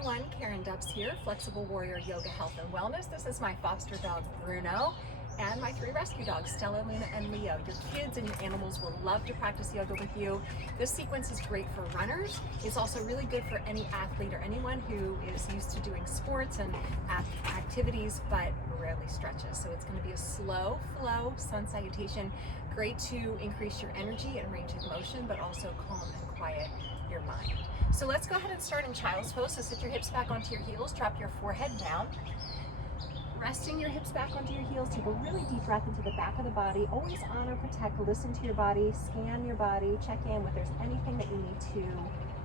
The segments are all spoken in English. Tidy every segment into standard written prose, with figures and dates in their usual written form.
everyone, Karen Dubs here, Flexible Warrior Yoga Health and Wellness. This is my foster dog Bruno and my 3 rescue dogs, Stella, Luna, and Leo. Your kids and your animals will love to practice yoga with you. This sequence is great for runners. It's also really good for any athlete or anyone who is used to doing sports and activities but rarely stretches. So it's going to be a slow flow sun salutation, great to increase your energy and range of motion, but also calm and quiet your mind. So let's go ahead and start in child's pose. So sit your hips back onto your heels, drop your forehead down. Resting your hips back onto your heels, take a really deep breath into the back of the body. Always honor, protect, listen to your body, scan your body, check in if there's anything that you need to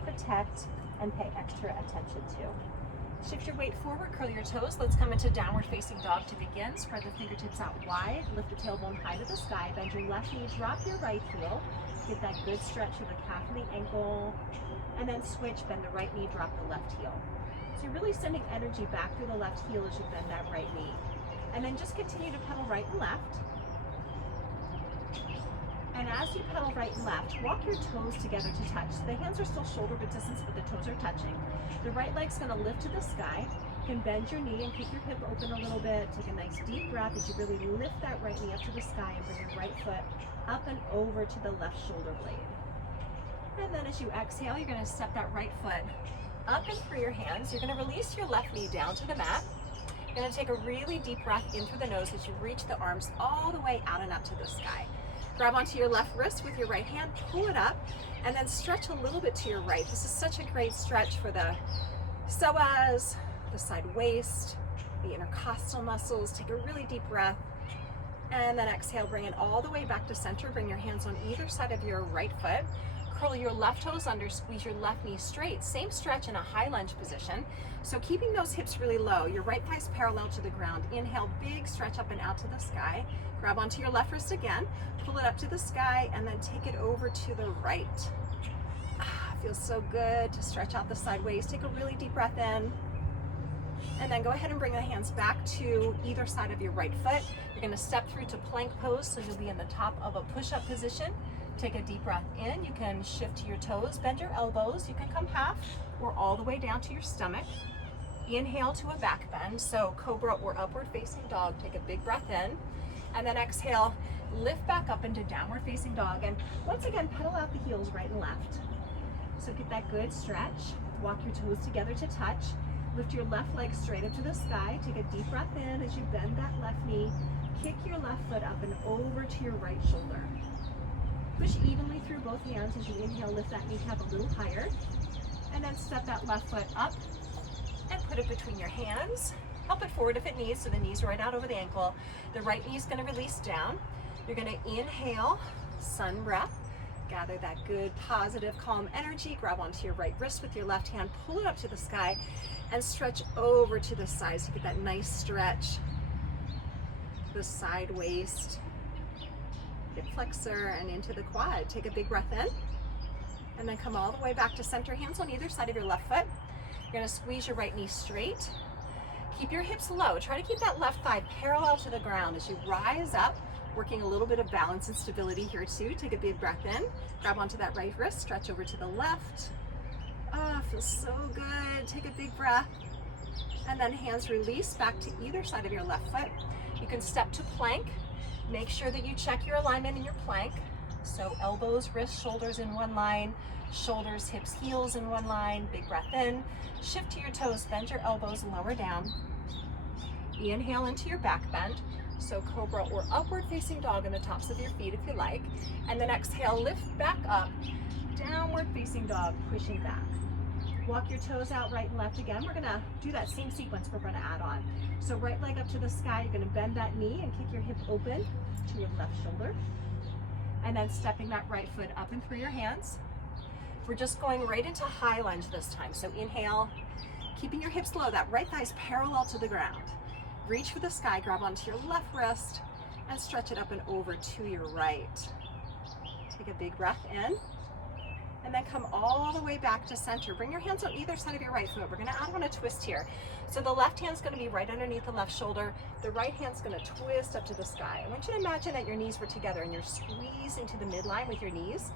protect and pay extra attention to. Shift your weight forward, curl your toes. Let's come into downward facing dog to begin. Spread the fingertips out wide, lift the tailbone high to the sky, bend your left knee, drop your right heel. Get that good stretch of the calf and the ankle, and then switch, bend the right knee, drop the left heel. So you're really sending energy back through the left heel as you bend that right knee. And then just continue to pedal right and left. And as you pedal right and left, walk your toes together to touch. So the hands are still shoulder width distance, but the toes are touching. The right leg's gonna lift to the sky. You can bend your knee and kick your hip open a little bit. Take a nice deep breath as you really lift that right knee up to the sky and bring your right foot up and over to the left shoulder blade. And then as you exhale, you're gonna step that right foot up and through your hands. You're gonna release your left knee down to the mat. You're gonna take a really deep breath in through the nose as you reach the arms all the way out and up to the sky. Grab onto your left wrist with your right hand, pull it up, and then stretch a little bit to your right. This is such a great stretch for the psoas, the side waist, the intercostal muscles. Take a really deep breath. And then exhale, bring it all the way back to center. Bring your hands on either side of your right foot. Curl your left toes under, squeeze your left knee straight. Same stretch in a high lunge position. So keeping those hips really low, your right thigh's parallel to the ground. Inhale, big stretch up and out to the sky. Grab onto your left wrist again, pull it up to the sky, and then take it over to the right. Feels so good to stretch out the side waist. Take a really deep breath in. And then go ahead and bring the hands back to either side of your right foot. You're gonna step through to plank pose, so you'll be in the top of a push-up position. Take a deep breath in. You can shift to your toes, bend your elbows. You can come half or all the way down to your stomach. Inhale to a back bend, so cobra or upward facing dog. Take a big breath in. And then exhale, lift back up into downward facing dog. And once again, pedal out the heels right and left. So get that good stretch. Walk your toes together to touch. Lift your left leg straight up to the sky. Take a deep breath in as you bend that left knee. Kick your left foot up and over to your right shoulder. Push evenly through both hands as you inhale, lift that kneecap a little higher. And then step that left foot up and put it between your hands. Help it forward if it needs, so the knee's right out over the ankle. The right knee is gonna release down. You're gonna inhale, sun breath. Gather that good, positive, calm energy. Grab onto your right wrist with your left hand, pull it up to the sky, and stretch over to the side so you get that nice stretch. The side waist, hip flexor, and into the quad. Take a big breath in, and then come all the way back to center. Hands on either side of your left foot. You're gonna squeeze your right knee straight. Keep your hips low. Try to keep that left thigh parallel to the ground as you rise up, working a little bit of balance and stability here too. Take a big breath in, grab onto that right wrist, stretch over to the left. Feels so good. Take a big breath. And then hands release back to either side of your left foot. You can step to plank. Make sure that you check your alignment in your plank. So elbows, wrists, shoulders in one line, shoulders, hips, heels in one line. Big breath in. Shift to your toes, bend your elbows, lower down. Inhale into your back bend. So cobra or upward facing dog on the tops of your feet if you like. And then exhale, lift back up, downward facing dog, pushing back. Walk your toes out right and left again. We're gonna do that same sequence we're gonna add on. So right leg up to the sky, you're gonna bend that knee and kick your hip open to your left shoulder. And then stepping that right foot up and through your hands. We're just going right into high lunge this time. So inhale, keeping your hips low, that right thigh's parallel to the ground. Reach for the sky, grab onto your left wrist and stretch it up and over to your right. Take a big breath in. And then come all the way back to center. Bring your hands on either side of your right foot. We're gonna add on a twist here. So the left hand's gonna be right underneath the left shoulder. The right hand's gonna twist up to the sky. I want you to imagine that your knees were together and you're squeezing to the midline with your knees.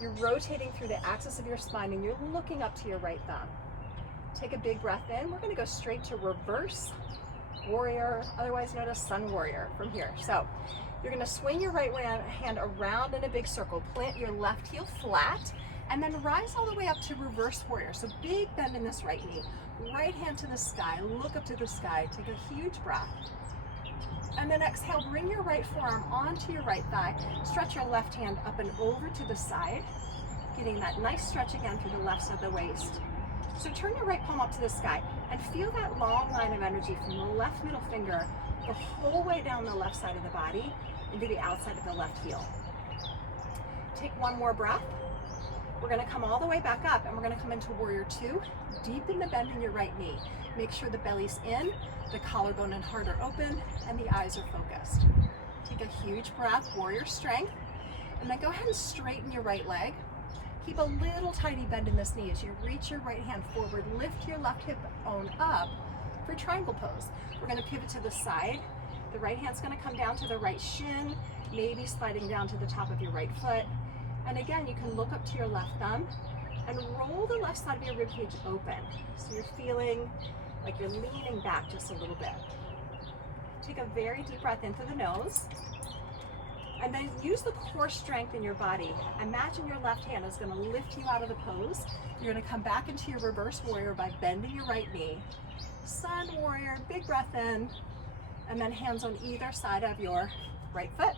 You're rotating through the axis of your spine and you're looking up to your right thumb. Take a big breath in. We're going to go straight to reverse warrior, otherwise known as sun warrior from here. So you're going to swing your right hand around in a big circle, plant your left heel flat, and then rise all the way up to reverse warrior. So big bend in this right knee, right hand to the sky, look up to the sky, take a huge breath. And then exhale, bring your right forearm onto your right thigh, stretch your left hand up and over to the side, getting that nice stretch again through the left side of the waist. So turn your right palm up to the sky and feel that long line of energy from the left middle finger the whole way down the left side of the body into the outside of the left heel. Take one more breath. We're going to come all the way back up and we're going to come into warrior two. Deepen the bend in your right knee. Make sure the belly's in, the collarbone and heart are open, and the eyes are focused. Take a huge breath, warrior strength, and then go ahead and straighten your right leg. Keep a little tiny bend in this knee as you reach your right hand forward, lift your left hip bone up for triangle pose. We're going to pivot to the side. The right hand's going to come down to the right shin, maybe sliding down to the top of your right foot. And again, you can look up to your left thumb and roll the left side of your ribcage open. So you're feeling like you're leaning back just a little bit. Take a very deep breath in through the nose. And then use the core strength in your body. Imagine your left hand is going to lift you out of the pose. You're going to come back into your reverse warrior by bending your right knee. Sun warrior, big breath in, and then hands on either side of your right foot.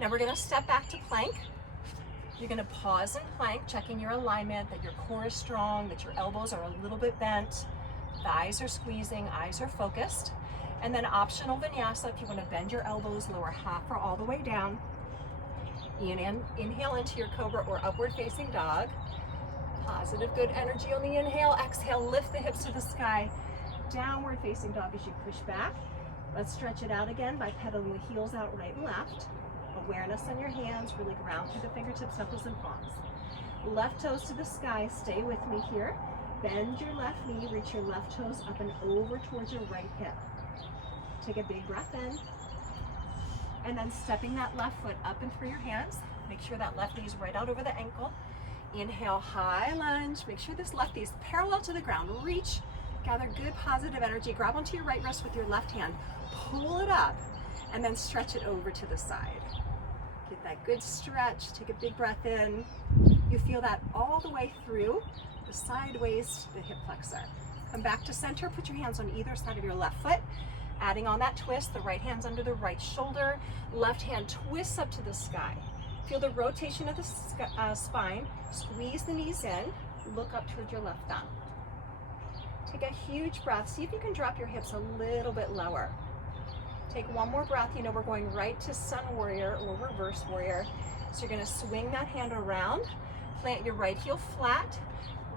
Now we're going to step back to plank. You're going to pause in plank, checking your alignment, that your core is strong, that your elbows are a little bit bent, thighs are squeezing, eyes are focused. And then optional vinyasa, if you want to bend your elbows, lower half or all the way down. Inhale into your cobra or upward facing dog. Positive, good energy on the inhale. Exhale, lift the hips to the sky. Downward facing dog as you push back. Let's stretch it out again by pedaling the heels out right and left. Awareness on your hands, really ground through the fingertips, knuckles, and palms. Left toes to the sky, stay with me here. Bend your left knee, reach your left toes up and over towards your right hip. Take a big breath in. And then stepping that left foot up and through your hands. Make sure that left knee is right out over the ankle. Inhale, high lunge. Make sure this left knee is parallel to the ground. Reach, gather good positive energy. Grab onto your right wrist with your left hand. Pull it up and then stretch it over to the side. Get that good stretch. Take a big breath in. You feel that all the way through the side waist, the hip flexor. Come back to center. Put your hands on either side of your left foot. Adding on that twist, the right hand's under the right shoulder, left hand twists up to the sky. Feel the rotation of the spine, squeeze the knees in, look up towards your left thumb. Take a huge breath, see if you can drop your hips a little bit lower. Take one more breath, you know we're going right to sun warrior or reverse warrior. So you're gonna swing that hand around, plant your right heel flat,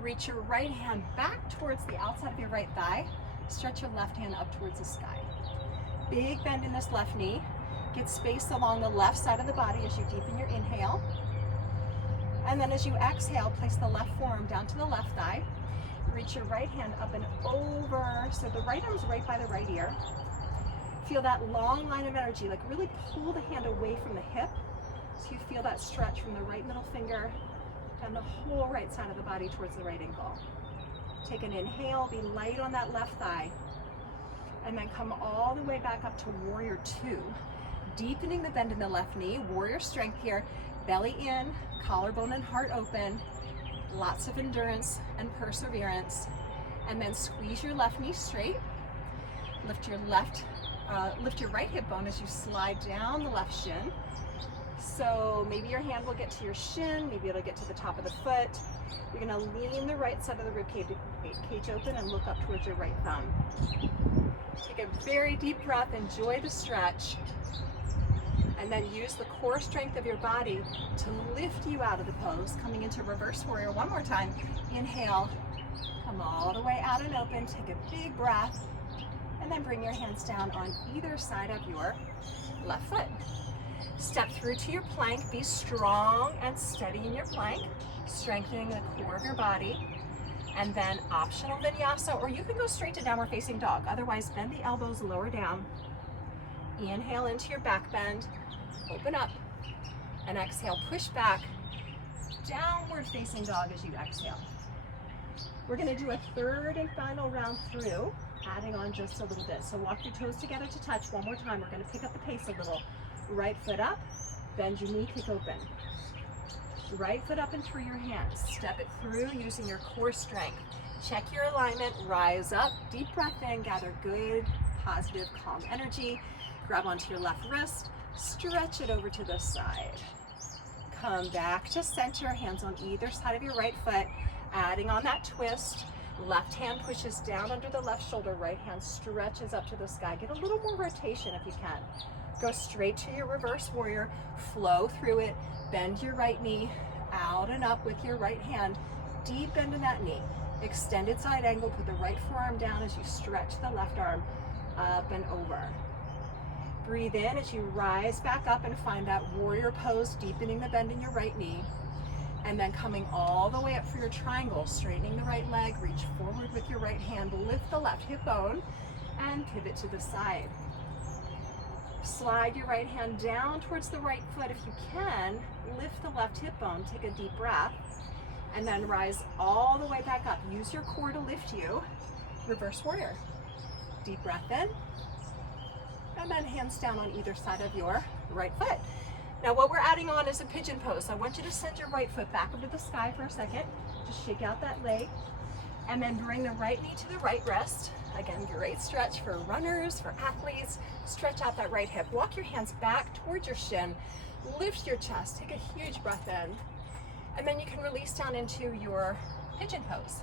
reach your right hand back towards the outside of your right thigh, stretch your left hand up towards the sky. Big bend in this left knee. Get space along the left side of the body as you deepen your inhale. And then as you exhale, place the left forearm down to the left thigh. Reach your right hand up and over. So the right arm's right by the right ear. Feel that long line of energy, like really pull the hand away from the hip. So you feel that stretch from the right middle finger down the whole right side of the body towards the right ankle. Take an inhale, be light on that left thigh. And then come all the way back up to warrior two. Deepening the bend in the left knee, warrior strength here. Belly in, collarbone and heart open. Lots of endurance and perseverance. And then squeeze your left knee straight. Lift your right hip bone as you slide down the left shin. So maybe your hand will get to your shin, maybe it'll get to the top of the foot. You're gonna lean the right side of the rib cage open and look up towards your right thumb. Take a very deep breath, enjoy the stretch, and then use the core strength of your body to lift you out of the pose, coming into reverse warrior one more time. Inhale, come all the way out and open, take a big breath, and then bring your hands down on either side of your left foot. Step through to your plank, be strong and steady in your plank, strengthening the core of your body. And then optional vinyasa, or you can go straight to downward facing dog. Otherwise, bend the elbows lower down. Inhale into your back bend, open up, and exhale, push back, downward facing dog as you exhale. We're gonna do a third and final round through, adding on just a little bit. So walk your toes together to touch one more time. We're gonna pick up the pace a little. Right foot up, bend your knee, kick open. Right foot up and through your hands. Step it through using your core strength. Check your alignment, rise up, deep breath in, gather good, positive, calm energy. Grab onto your left wrist, stretch it over to the side. Come back to center, hands on either side of your right foot, adding on that twist. Left hand pushes down under the left shoulder, right hand stretches up to the sky. Get a little more rotation if you can. Go straight to your reverse warrior, flow through it, bend your right knee, out and up with your right hand, deep bend in that knee. Extended side angle, put the right forearm down as you stretch the left arm up and over. Breathe in as you rise back up and find that warrior pose, deepening the bend in your right knee. And then coming all the way up for your triangle, straightening the right leg, reach forward with your right hand, lift the left hip bone, and pivot to the side. Slide your right hand down towards the right foot if you can. Lift the left hip bone, take a deep breath, and then rise all the way back up. Use your core to lift you. Reverse warrior. Deep breath in, and then hands down on either side of your right foot. Now what we're adding on is a pigeon pose. So I want you to send your right foot back up to the sky for a second. Just shake out that leg, and then bring the right knee to the right wrist. Again, great stretch for runners, for athletes. Stretch out that right hip. Walk your hands back towards your shin. Lift your chest. Take a huge breath in. And then you can release down into your pigeon pose.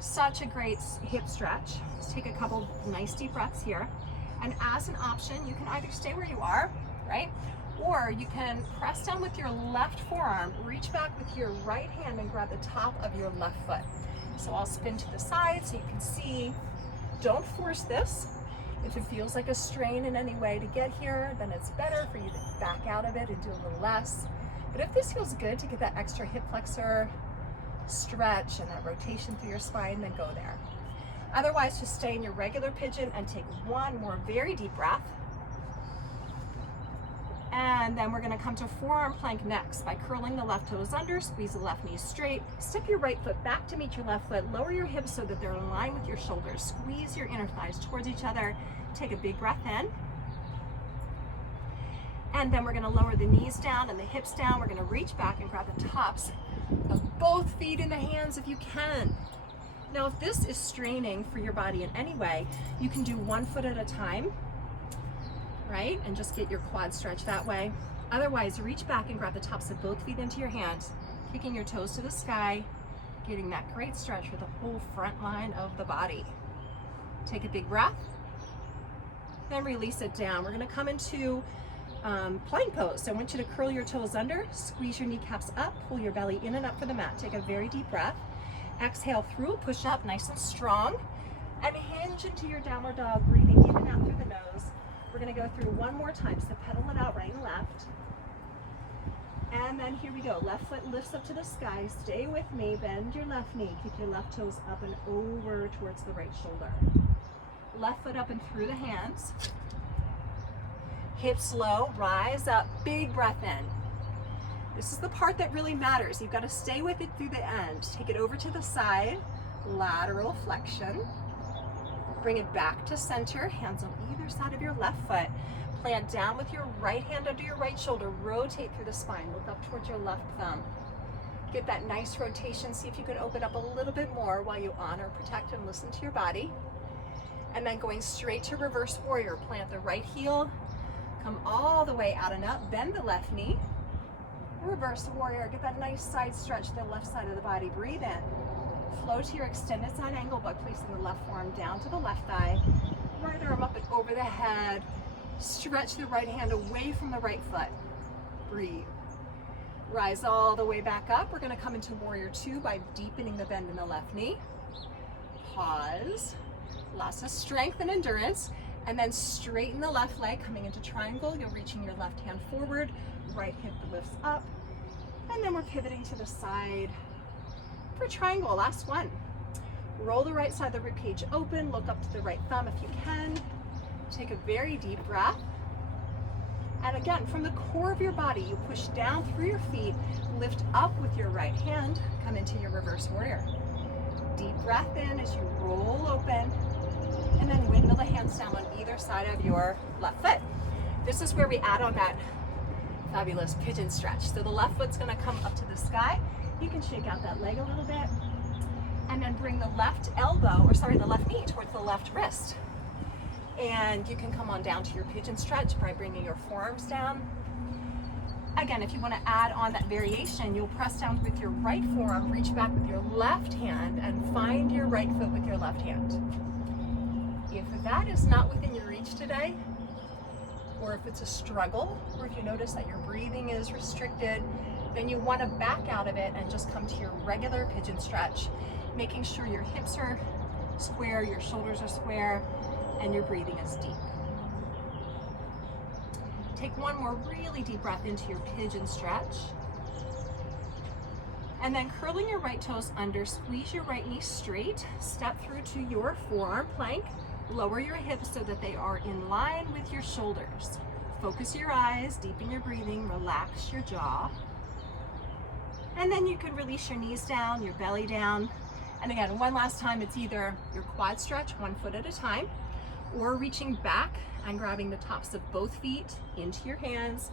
Such a great hip stretch. Let's take a couple nice deep breaths here. And as an option, you can either stay where you are, right? Or you can press down with your left forearm, reach back with your right hand and grab the top of your left foot. So I'll spin to the side so you can see. Don't force this. If it feels like a strain in any way to get here, then it's better for you to back out of it and do a little less. But if this feels good to get that extra hip flexor stretch and that rotation through your spine, then go there. Otherwise, just stay in your regular pigeon and take one more very deep breath. And then we're gonna come to forearm plank next by curling the left toes under, squeeze the left knee straight, step your right foot back to meet your left foot, lower your hips so that they're in line with your shoulders, squeeze your inner thighs towards each other, take a big breath in. And then we're gonna lower the knees down and the hips down. We're gonna reach back and grab the tops of both feet in the hands if you can. Now, if this is straining for your body in any way, you can do one foot at a time, right? And just get your quad stretch that way. Otherwise, reach back and grab the tops of both feet into your hands, kicking your toes to the sky, getting that great stretch for the whole front line of the body. Take a big breath, then release it down. We're gonna come into plank pose. So I want you to curl your toes under, squeeze your kneecaps up, pull your belly in and up for the mat. Take a very deep breath. Exhale through, push up nice and strong, and hinge into your downward dog, breathing in and out through the nose. We're gonna go through one more time, so pedal it out right and left. And then here we go, left foot lifts up to the sky, stay with me, bend your left knee, keep your left toes up and over towards the right shoulder. Left foot up and through the hands. Hips low, rise up, big breath in. This is the part that really matters. You've got to stay with it through the end. Take it over to the side, lateral flexion. Bring it back to center, hands on either side of your left foot. Plant down with your right hand under your right shoulder. Rotate through the spine, look up towards your left thumb. Get that nice rotation. See if you can open up a little bit more while you honor, protect, and listen to your body. And then going straight to reverse warrior. Plant the right heel, come all the way out and up, bend the left knee. Reverse warrior, get that nice side stretch to the left side of the body. Breathe in. Flow to your extended side angle by placing the left forearm down to the left thigh. Right arm up and over the head. Stretch the right hand away from the right foot. Breathe. Rise all the way back up. We're going to come into warrior two by deepening the bend in the left knee. Pause. Lots of strength and endurance. And then straighten the left leg, coming into triangle. You're reaching your left hand forward. Right hip lifts up. And then we're pivoting to the side for triangle. Last one. Roll the right side of the ribcage open. Look up to the right thumb if you can. Take a very deep breath. And again, from the core of your body, you push down through your feet, lift up with your right hand, come into your reverse warrior. Deep breath in as you roll open, and then windmill the hands down on either side of your left foot. This is where we add on that fabulous pigeon stretch. So the left foot's gonna come up to the sky. You can shake out that leg a little bit, and then bring the left elbow, or sorry, the left knee towards the left wrist. And you can come on down to your pigeon stretch by bringing your forearms down. Again, if you want to add on that variation, you'll press down with your right forearm, reach back with your left hand, and find your right foot with your left hand. If that is not within your reach today, or if it's a struggle, or if you notice that your breathing is restricted, then you want to back out of it and just come to your regular pigeon stretch, making sure your hips are square, your shoulders are square, and your breathing is deep. Take one more really deep breath into your pigeon stretch. And then curling your right toes under, squeeze your right knee straight, step through to your forearm plank, lower your hips so that they are in line with your shoulders. Focus your eyes, deepen your breathing, relax your jaw. And then you can release your knees down, your belly down. And again, one last time, it's either your quad stretch, one foot at a time, or reaching back and grabbing the tops of both feet into your hands,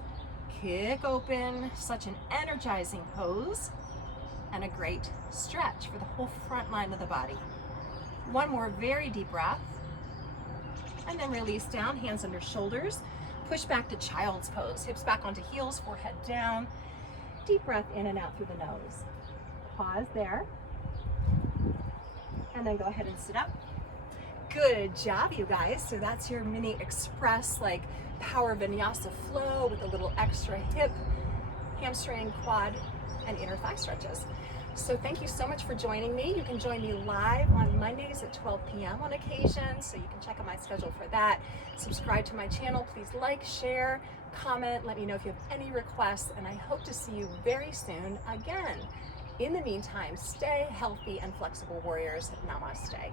kick open, such an energizing pose, and a great stretch for the whole front line of the body. One more very deep breath, and then release down, hands under shoulders, push back to child's pose, hips back onto heels, forehead down, deep breath in and out through the nose. Pause there, and then go ahead and sit up. Good job, you guys. So that's your mini express, like power vinyasa flow with a little extra hip, hamstring, quad, and inner thigh stretches. So thank you so much for joining me. You can join me live on Mondays at 12 p.m. on occasion, so you can check out my schedule for that. Subscribe to my channel. Please like, share, comment, let me know if you have any requests, and I hope to see you very soon again. In the meantime, stay healthy and flexible, warriors. Namaste.